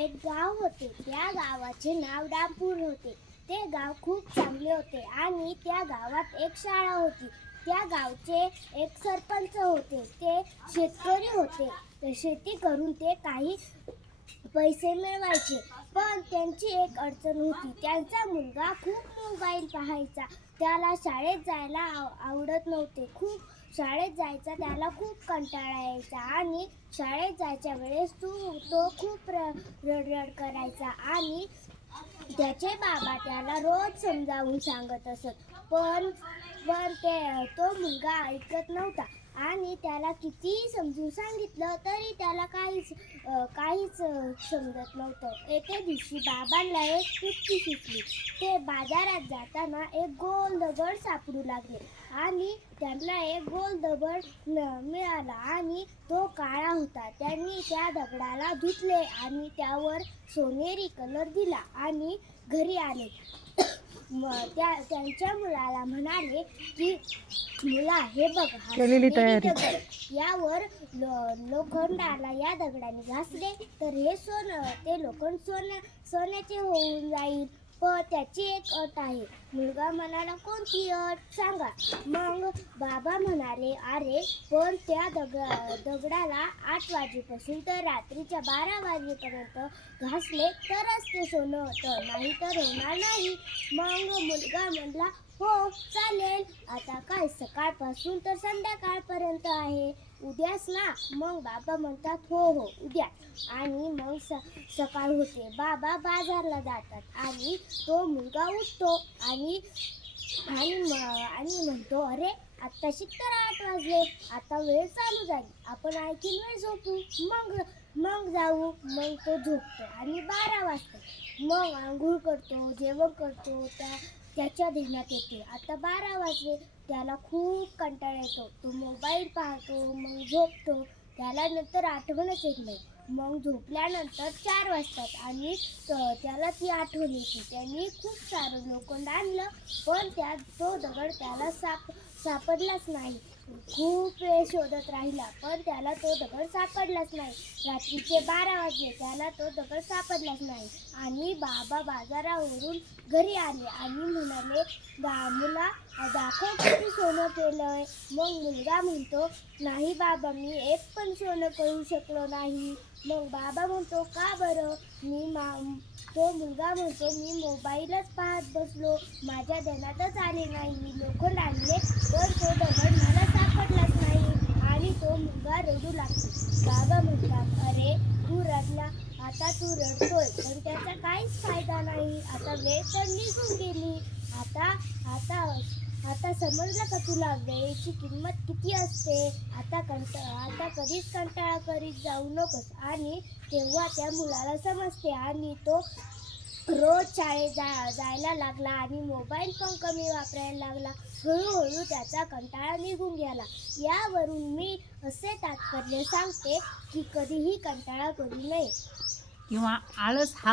एक गाव होते. त्या गावाचे नाव रामपूर होते. ते गाव खूप चांगले होते आणि त्या गावात एक शाळा होती. त्या गावचे एक सरपंच होते. ते शेतकरी होते. तर शेती करून ते काही पैसे मिळवायचे. पण त्यांची एक अडचण होती. त्यांचा मुलगा खूप मोबाईल पाहायचा. त्याला शाळेत जायला आवडत नव्हते. शाळेत जायचा त्याला खूप कंटाळा यायचा आणि शाळेत जायच्या वेळेस तो खूप रडरड करायचा आणि त्याचे बाबा त्याला रोज समजावून सांगत असत. पण तो मुलगा ऐकत नव्हता आणि त्याला कितीही समजून सांगितलं तरी त्याला काहीच समजत नव्हतं. एके दिवशी बाबांना एक युक्ती सुचली. ते बाजारात जाताना एक गोल दगड सापडू लागले आणि त्यांना एक गोल दगड मिळाला आणि तो काळा होता. त्यांनी त्या दगडाला धुतले आणि त्यावर सोनेरी कलर दिला आणि घरी आले. त्यांच्या मुलाला म्हणाले की मुला, हे बघ, हा सोनेरी दगड, यावर लोखंडाला या दगडाने घासले तर ते लोखंड सोन्याचे होऊन जाईल. पण त्याची एक अट आहे. मुलगा म्हणाला, कोणती अट, सांगा. मग बाबा म्हणाले, अरे पण त्या दगडाला 8 वाजेपासून तर रात्रीच्या 12 वाजेपर्यंत घासले तरच ते सोनं होतं, नाही तर होणार नाही. मग मुलगा म्हणला, हो चालेल, आता काय सकाळपासून तर संध्याकाळपर्यंत आहे, उद्याच ना. मग बाबा म्हणतात, हो उद्या. आणि मग सकाळ होते. बाबा बाजारला जातात आणि तो मुलगा उठतो आणि म्हणतो, अरे आत्ताशी तर 8 वाजले, आता वेळ चालू झाली, आपण आणखीन वेळ झोपू, मग जाऊ. मग तो झोपतो आणि 12 वाजतात. मग आंघोळ करतो, जेवण करतो. त्याच्या ध्यानात येते आता 12 वाजले. त्याला खूप कंटाळा येतो. तो मोबाईल पाहतो, मग झोपतो. त्याला नंतर आठवणच येत नाही. मग झोपल्यानंतर 4 वाजतात आणि त्याला ती आठवण येते. त्यांनी खूप सारं लोखंड आणलं पण तो दगड त्याला सापडलाच नाही. खूप वेळ शोधत राहिला पण त्याला तो दगड सापडलाच नाही. रात्रीचे 12 वाजले, त्याला तो दगड सापडलाच नाही आणि बाबा बाजारावरून घरी आले आणि म्हणाले, मुला, दाखव किती सोनं केलंय. मग मुलगा म्हणतो, नाही बाबा, मी एक पण सोनं करू शकलो नाही. मग बाबा म्हणतो, का बरं? तो मुलगा म्हणतो, मी मोबाईलच पाहत बसलो, माझ्या ध्यानातच आले नाही, मी लोखंड आणले पण तो दगड मला सापडलाच नाही. आणि तो मुलगा रडू लागतो. बाबा म्हणतात, अरे तू रडला, आता तू रडतोय पण त्याचा काहीच फायदा नाही. आता वेळ तर निघून गेली. आता समजलं का तुला वेळेची किंमत किती असते? आता कधीच कंटाळा करीत जाऊ नकोस. आणि तेव्हा त्या मुलाला समजते आणि तो रोज शाळेत जायला लागला आणि मोबाईल पण कमी वापरायला लागला. हळूहळू त्याचा कंटाळा निघून गेला. यावरून मी असे तात्पर्य सांगते की कधीही कंटाळा करू नये किंवा आळस हा